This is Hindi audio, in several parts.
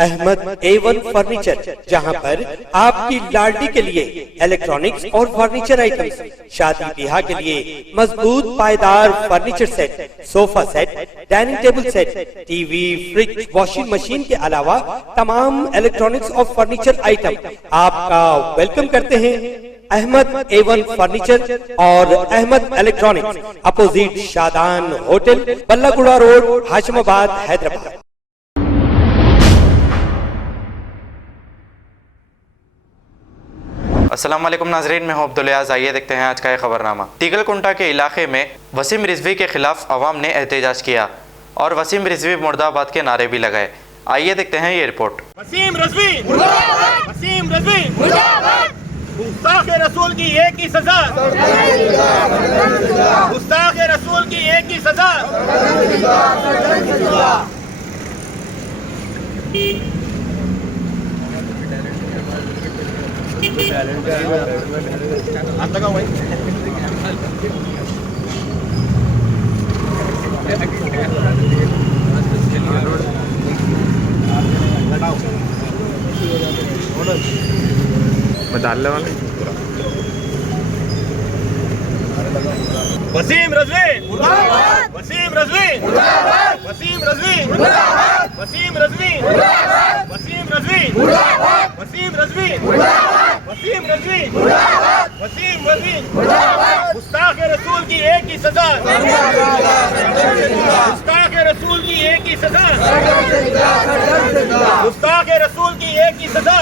अहमद A1 फर्नीचर, जहां पर आपकी लाडली के लिए इलेक्ट्रॉनिक्स और फर्नीचर आइटम्स, शादी ब्याह के लिए मजबूत पायदार furniture set, sofa set, dining table set, TV, fridge, washing machine के अलावा तमाम इलेक्ट्रॉनिक्स और फर्नीचर आइटम आपका वेलकम करते हैं। अहमद A1 फर्नीचर और Ahmed electronics, opposite Shadan hotel, Ballaguda road, Hashimabad, Hyderabad. अस्सलाम वालेकुम नाजरीन, मैं हूं अब्दुल अयाज़। आइए देखते हैं आज का खबरनामा। टीगलकुंटा के इलाके में वसीम रिजवी के खिलाफ अवाम ने एहतजाज किया और वसीम रिजवी मुर्दाबाद के नारे भी लगाए। आइए देखते हैं ये रिपोर्ट। वसीम रिजवी मुर्दाबाद, वसीम रिजवी मुर्दाबाद। गुस्ताखे रसूल की एक ही सजा, गुस्ताखे रसूल की एक ही सजा। हाथ लगाओ भाई। डालने वाले वसीम रिजवी मुर्दाबाद, वसीम रिजवी मुर्दाबाद, वसीम रिजवी मुर्दाबाद, वसीम रिजवी मुर्दाबाद, वसीम रिजवी मुर्दाबाद, वसीम रिजवी मुर्दाबाद, वसीम रिजवी मुर्दाबाद, वसीम रिजवी मुर्दाबाद। गुस्ताखे रसूल की एक ही सजा, गुस्ताखे रसूल की एक ही सजा, गुस्ताखे रसूल की एक ही सजा।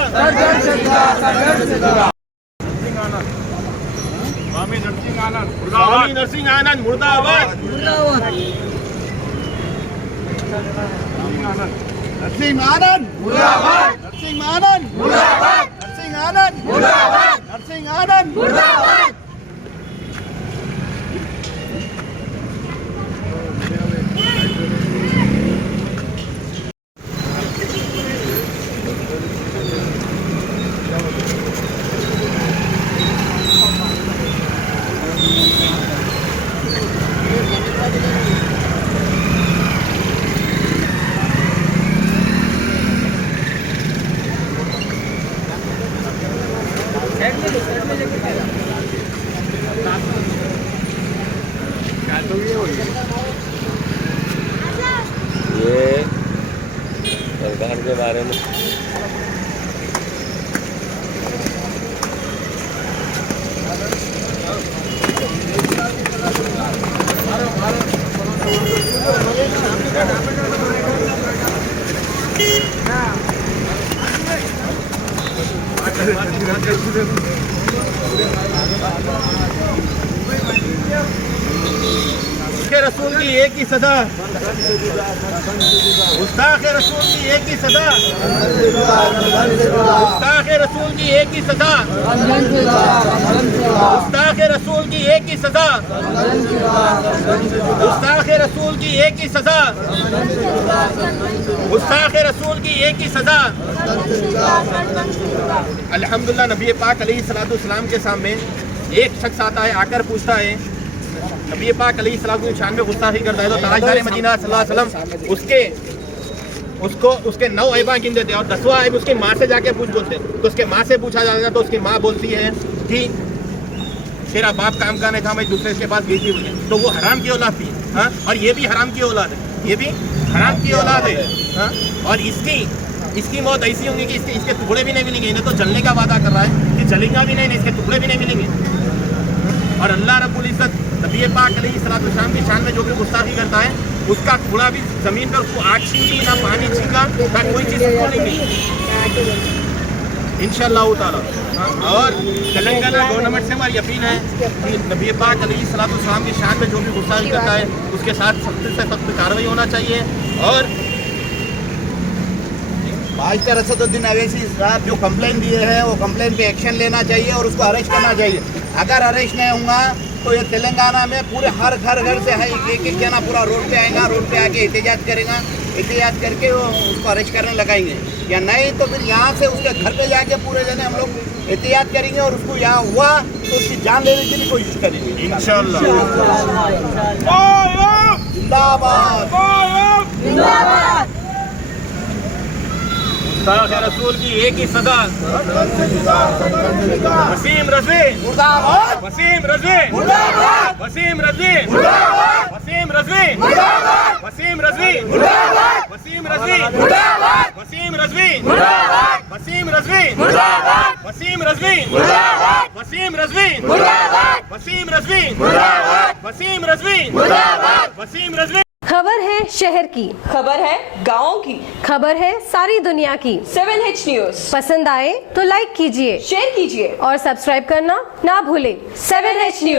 स्वामी नरसिंह आनंद मुर्दाबाद, स्वामी नरसिंह आनंद मुर्दाबाद, नरसिंह आनंद मुर्दाबाद, नरसिंह आनंद मुर्दाबाद, नरसिंह आनंद मुर्दाबाद, नरसिंह आनंद मुर्दाबाद। ये सरकार के बारे में के रसूल की एक ही सजा, गुस्ताखे रसूल की एक ही सजा, गुस्ताखे रसूल की एक ही सजा, गुस्ताखे रसूल की एक ही सजा, गुस्ताखे रसूल की एक ही सजा, गुस्ताखे रसूल की एक ही सजा। अल्हम्दुलिल्लाह नबी पाक अलैहिस्सलाम के सामने एक शख्स आता है, आकर पूछता है, नबी पाक अलैहिस्सलाम की शान में गुस्ताखी करता है तो ताजदार मदीना सल्लल्लाहु अलैहि वसल्लम उसके 9 ऐबा गिन देते हैं और 10वां ऐब उसकी माँ से जाके पूछ बोलते हैं। तो उसके माँ से पूछा जाता है तो उसकी माँ बोलती है कि तेरा बाप काम करने था, मैं दूसरे के पास गई थी मुझे, तो वो हराम की औलाद थी। हाँ, और ये भी हराम की औलाद है, ये भी हराम की औलाद है। हाँ, और इसकी मौत ऐसी होंगी कि इसके टुकड़े भी नहीं मिलेंगे। इन्हें तो जलने का वादा कर रहा है कि जलेगा भी नहीं, इसके टुकड़े भी नहीं मिलेंगे। और अल्लाह रब्बुल इज़्ज़त नबी पाक अलैहिस्सलाम की शान में जो भी गुस्ताखी करता है उसका थोड़ा भी ज़मीन पर उसको आग छींगी ना पानी छींगा ना कोई चीज़ उसको नहीं मिली इंशाअल्लाह ताला। और तेलंगाना गवर्नमेंट से हमारी अपील है कि नबी पाक अलैहिस्सलाम की शान में जो भी गुस्ताखी करता है उसके साथ सख्त से सख्त कार्रवाई होना चाहिए। और मास्टर असदुद्दीन अवैसी साहब जो कंप्लेन दिए हैं वो कंप्लेन पे एक्शन लेना चाहिए और उसको अरेस्ट करना चाहिए। अगर अरेस्ट नहीं होगा तो ये तेलंगाना में पूरे हर घर से है एक जना पूरा रोड पे आएगा, रोड पे आके एहतजाज करेगा, एहतजाज करके वो उसको अरेस्ट करने लगाएंगे। या नहीं तो फिर यहाँ से उसके घर पे जाके पूरे जने हम लोग एहतियात करेंगे और उसको यहाँ हुआ तो उसकी जान लेने की भी कोशिश करेंगे इंशाअल्लाह। जिंदाबाद जिंदाबाद। गुस्ताख रसूल की एक ही सदा। वसीम रज़वी मुर्दाबाद, वसीम रज़वी मुर्दाबाद, वसीम रज़वी मुर्दाबाद, वसीम रज़वी मुर्दाबाद, वसीम रज़वी मुर्दाबाद, वसीम रज़वी मुर्दाबाद, वसीम रज़वी मुर्दाबाद, वसीम रज़वी मुर्दाबाद, वसीम रज़वी मुर्दाबाद, वसीम रज़वी मुर्दाबाद, वसीम रज़वी मुर्दाबाद, वसीम रज़वी मुर्दाबाद, वसीम रज़वी। खबर है शहर की, खबर है गाँव की, खबर है सारी दुनिया की। 7H न्यूज पसंद आए तो लाइक कीजिए, शेयर कीजिए और सब्सक्राइब करना ना भूलें। 7H news.